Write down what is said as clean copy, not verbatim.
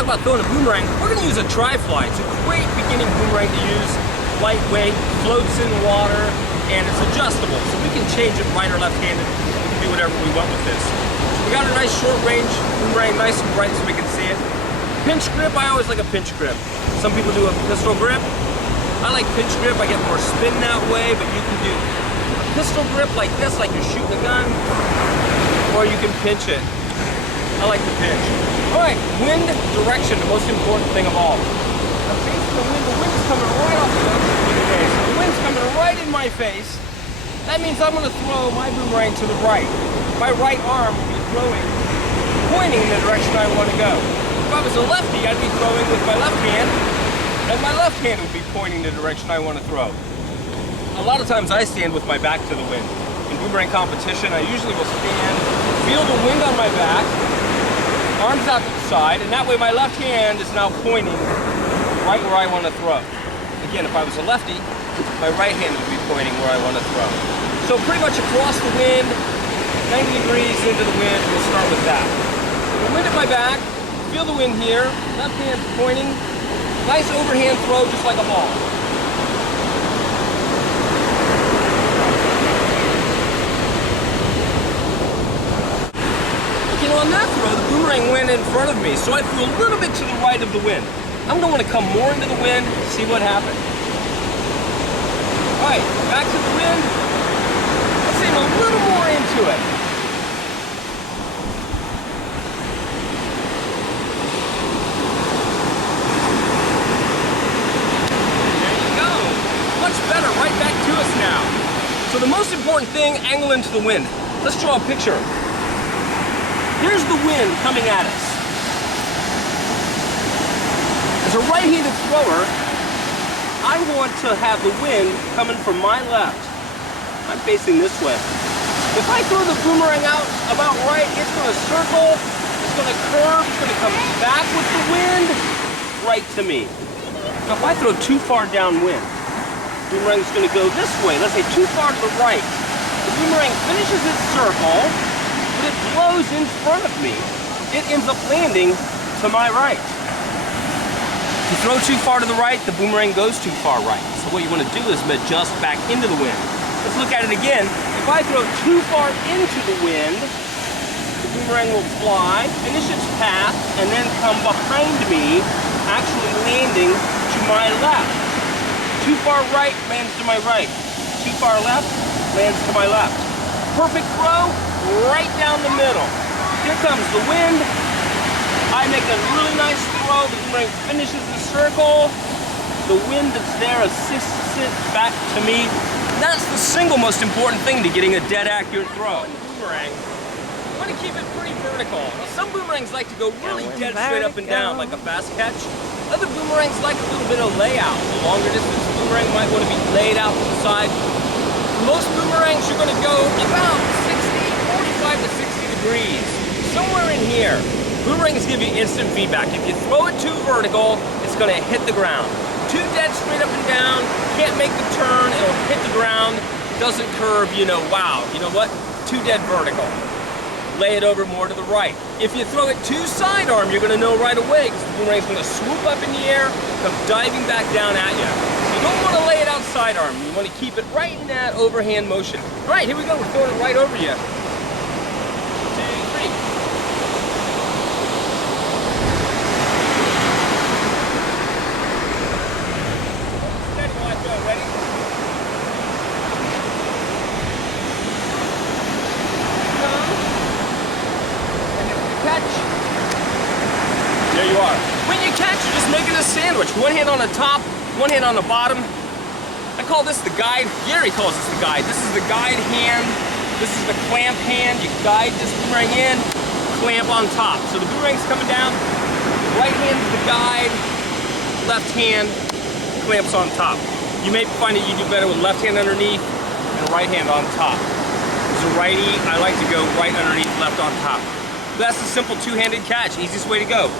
talk about throwing a boomerang, we're going to use a tri-fly. It's a great beginning boomerang to use. Lightweight, floats in water, and it's adjustable. So we can change it right or left-handed. We can do whatever we want with this. So we got a nice short range boomerang, nice and bright so we can see it. Pinch grip, I always like a pinch grip. Some people do a pistol grip. I like pinch grip, I get more spin that way, but you can do a pistol grip like this, like you're shooting a gun, or you can pinch it. I like the pinch. All right, wind direction, the most important thing of all. I'm facing the wind is coming right off the face. The wind's coming right in my face. That means I'm gonna throw my boomerang to the right. My right arm will be throwing, pointing in the direction I wanna go. If I was a lefty, I'd be throwing with my left hand, and my left hand would be pointing the direction I wanna throw. A lot of times I stand with my back to the wind. In boomerang competition, I usually will stand, feel the wind on my back, arms out to the side, and that way my left hand is now pointing right where I want to throw. Again, if I was a lefty, my right hand would be pointing where I want to throw. So pretty much across the wind, 90 degrees into the wind, we'll start with that. The wind at my back, feel the wind here, left hand pointing, nice overhand throw just like a ball. On that throw, the boomerang went in front of me, so I flew a little bit to the right of the wind. I'm going to want to come more into the wind, see what happens. All right, back to the wind. Let's aim a little more into it. There you go. Much better, right back to us now. So the most important thing, angle into the wind. Let's draw a picture. Here's the wind coming at us. As a right-handed thrower, I want to have the wind coming from my left. I'm facing this way. If I throw the boomerang out about right, it's going to circle, it's going to curve, it's going to come back with the wind right to me. Now if I throw too far downwind, the boomerang's going to go this way. Let's say too far to the right. The boomerang finishes its circle, but it blows in front of me. It ends up landing to my right. If you throw too far to the right, the boomerang goes too far right. So what you want to do is adjust back into the wind. Let's look at it again. If I throw too far into the wind, the boomerang will fly, finish its path, and then come behind me, actually landing to my left. Too far right lands to my right. Too far left lands to my left. Perfect throw. Right down the middle. Here comes the wind. I make a really nice throw. The boomerang finishes the circle. The wind that's there assists it back to me. That's the single most important thing to getting a dead accurate throw. Boomerang, you want to keep it pretty vertical. Now, some boomerangs like to go really dead straight up and down, like a fast catch. Other boomerangs like a little bit of layout. A longer distance boomerang might want to be laid out to the side. Most boomerangs, you're going to go about 45 to 60 degrees, somewhere in here. Boomerangs give you instant feedback. If you throw it too vertical, it's going to hit the ground. Too dead straight up and down, can't make the turn, it'll hit the ground, doesn't curve, you know, wow. You know what? Too dead vertical. Lay it over more to the right. If you throw it too sidearm, you're going to know right away because the boomerang's going to swoop up in the air, come diving back down at you. You don't want to lay it out sidearm. You want to keep it right in that overhand motion. All right, here we go. We're throwing it right over you. There you are. When you catch, you're just making a sandwich. One hand on the top, one hand on the bottom. I call this the guide. Gary calls this the guide. This is the guide hand. This is the clamp hand. You guide this boomerang in, clamp on top. So the boomerang's coming down. Right hand's the guide. Left hand clamps on top. You may find that you do better with left hand underneath and right hand on top. As a righty, I like to go right underneath, left on top. That's a simple two-handed catch. Easiest way to go.